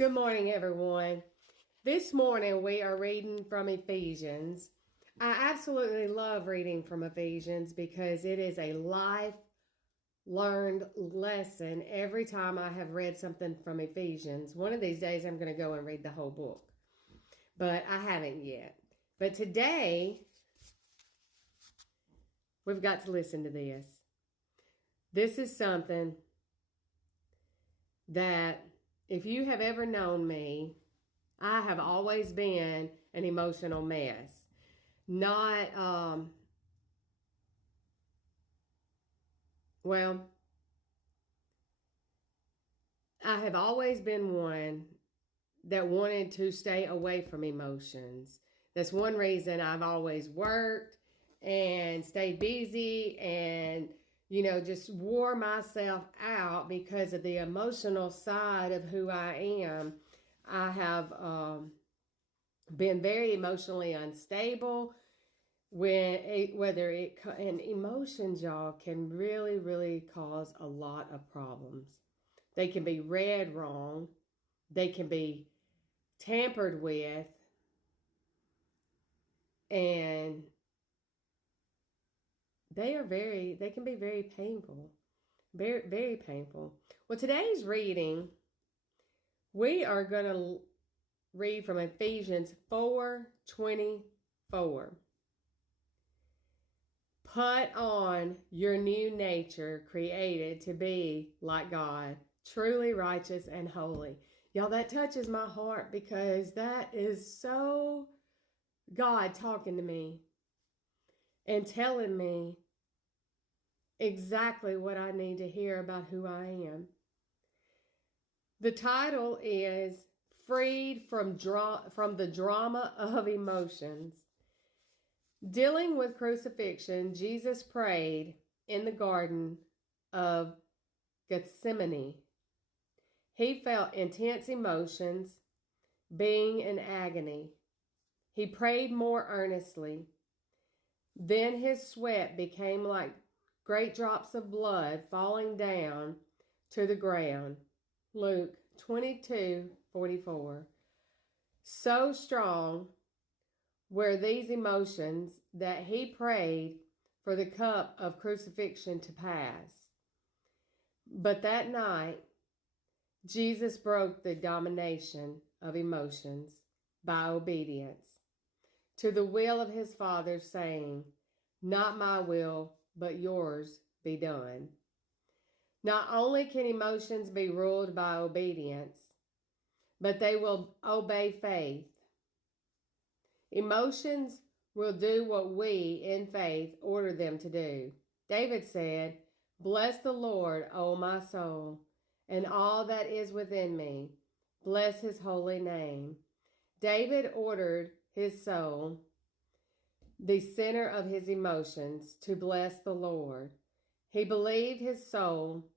Good morning, everyone. This morning we are reading from Ephesians. I absolutely love reading from Ephesians because it is a life learned lesson every time I have read something from Ephesians. One of these days I'm going to go and read the whole book, but I haven't yet. But today we've got to listen to this. This is something that if you have ever known me, I have always been an emotional mess. Not, well, I have always been one that wanted to stay away from emotions. That's one reason I've always worked and stayed busy and, just wore myself out because of the emotional side of who I am. I have been very emotionally unstable. And emotions, y'all, can really cause a lot of problems. They can be read wrong. They can be tampered with. And they can be very painful. Very painful. Well, today's reading, we are going to read from Ephesians 4:24. Put on your new nature created to be like God, truly righteous and holy. Y'all, that touches my heart because that is so God talking to me and telling me exactly what I need to hear about who I am. The title is Freed from the Drama of Emotions. Dealing with crucifixion, Jesus prayed in the Garden of Gethsemane. He felt intense emotions, being in agony. He prayed more earnestly. Then his sweat became like great drops of blood falling down to the ground. Luke 22:44. So strong were these emotions that he prayed for the cup of crucifixion to pass. But that night, Jesus broke the domination of emotions by obedience to the will of his Father, saying, "Not my will, but yours be done." Not only can emotions be ruled by obedience, but they will obey faith. Emotions will do what we, in faith, order them to do. David said, "Bless the Lord, O my soul, and all that is within me. Bless his holy name." David ordered his soul, the center of his emotions, to bless the Lord. He believed his soul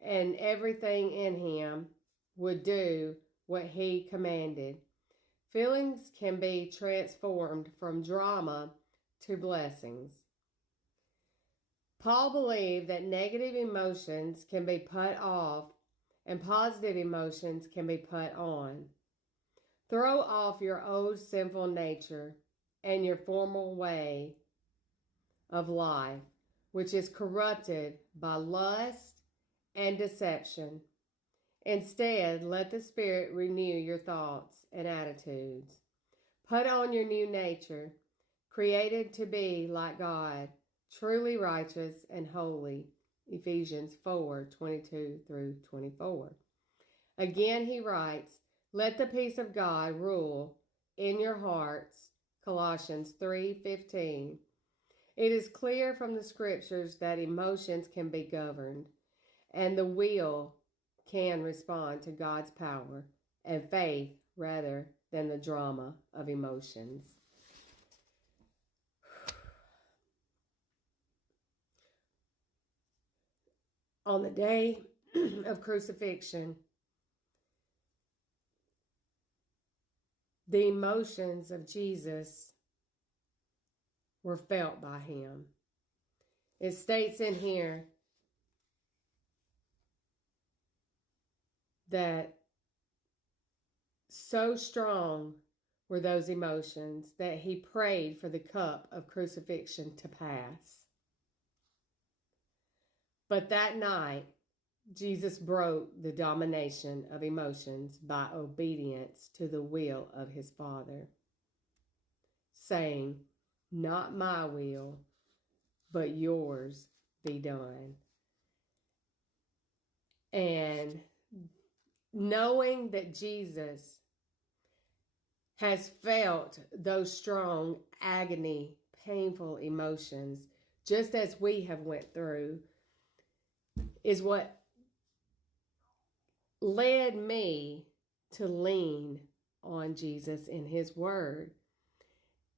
and everything in him would do what he commanded. Feelings can be transformed from drama to blessings. Paul believed that negative emotions can be put off and positive emotions can be put on. Throw off your old sinful nature and your former way of life, which is corrupted by lust and deception. Instead, let the Spirit renew your thoughts and attitudes. Put on your new nature, created to be like God, truly righteous and holy. Ephesians 4:22-24. Again, he writes, "Let the peace of God rule in your hearts." Colossians 3:15. It is clear from the scriptures that emotions can be governed, and the will can respond to God's power and faith rather than the drama of emotions. On the day of crucifixion, the emotions of Jesus were felt by him. It states in here that So strong were those emotions that he prayed for the cup of crucifixion to pass. But that night, Jesus broke the domination of emotions by obedience to the will of his Father, saying, "Not my will, but yours be done." And knowing that Jesus has felt those strong agony, painful emotions, just as we have went through, is what led me to lean on Jesus in his word.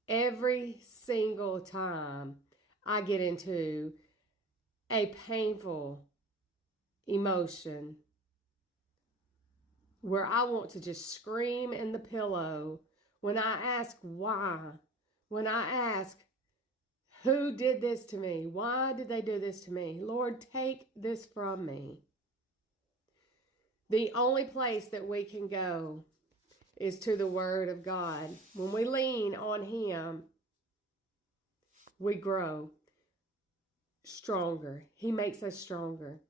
Every single time I get into a painful emotion where I want to just scream in the pillow, when I ask why, when I ask who did this to me, why did they do this to me? Lord, take this from me. The only place that we can go is to the Word of God. When we lean on him, we grow stronger. He makes us stronger.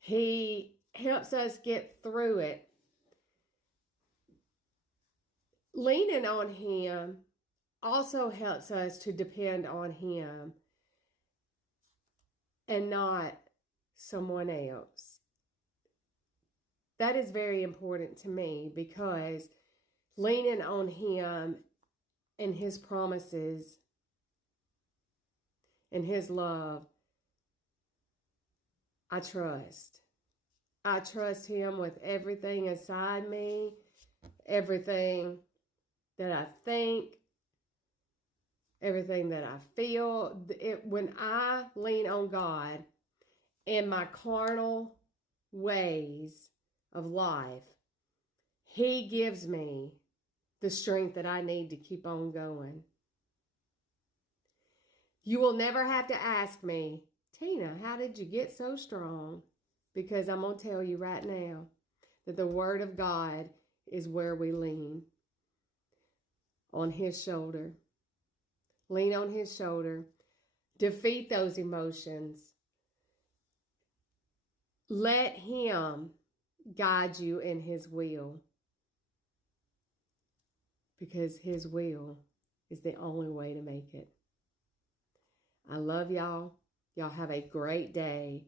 He helps us get through it. Leaning on him also helps us to depend on him and not someone else. That is very important to me, because leaning on him and his promises and his love, I trust. I trust him with everything inside me, everything that I think, everything that I feel. When I lean on God in my carnal ways of life, he gives me the strength that I need to keep on going. You will never have to ask me, "Tina, how did you get so strong?" Because I'm going to tell you right now that the Word of God is where we lean. On his shoulder. Lean on his shoulder. Defeat those emotions. Let him guide you in his will, because his will is the only way to make it. I love y'all. Y'all have a great day.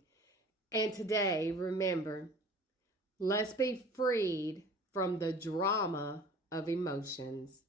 And today, remember, let's be freed from the drama of emotions.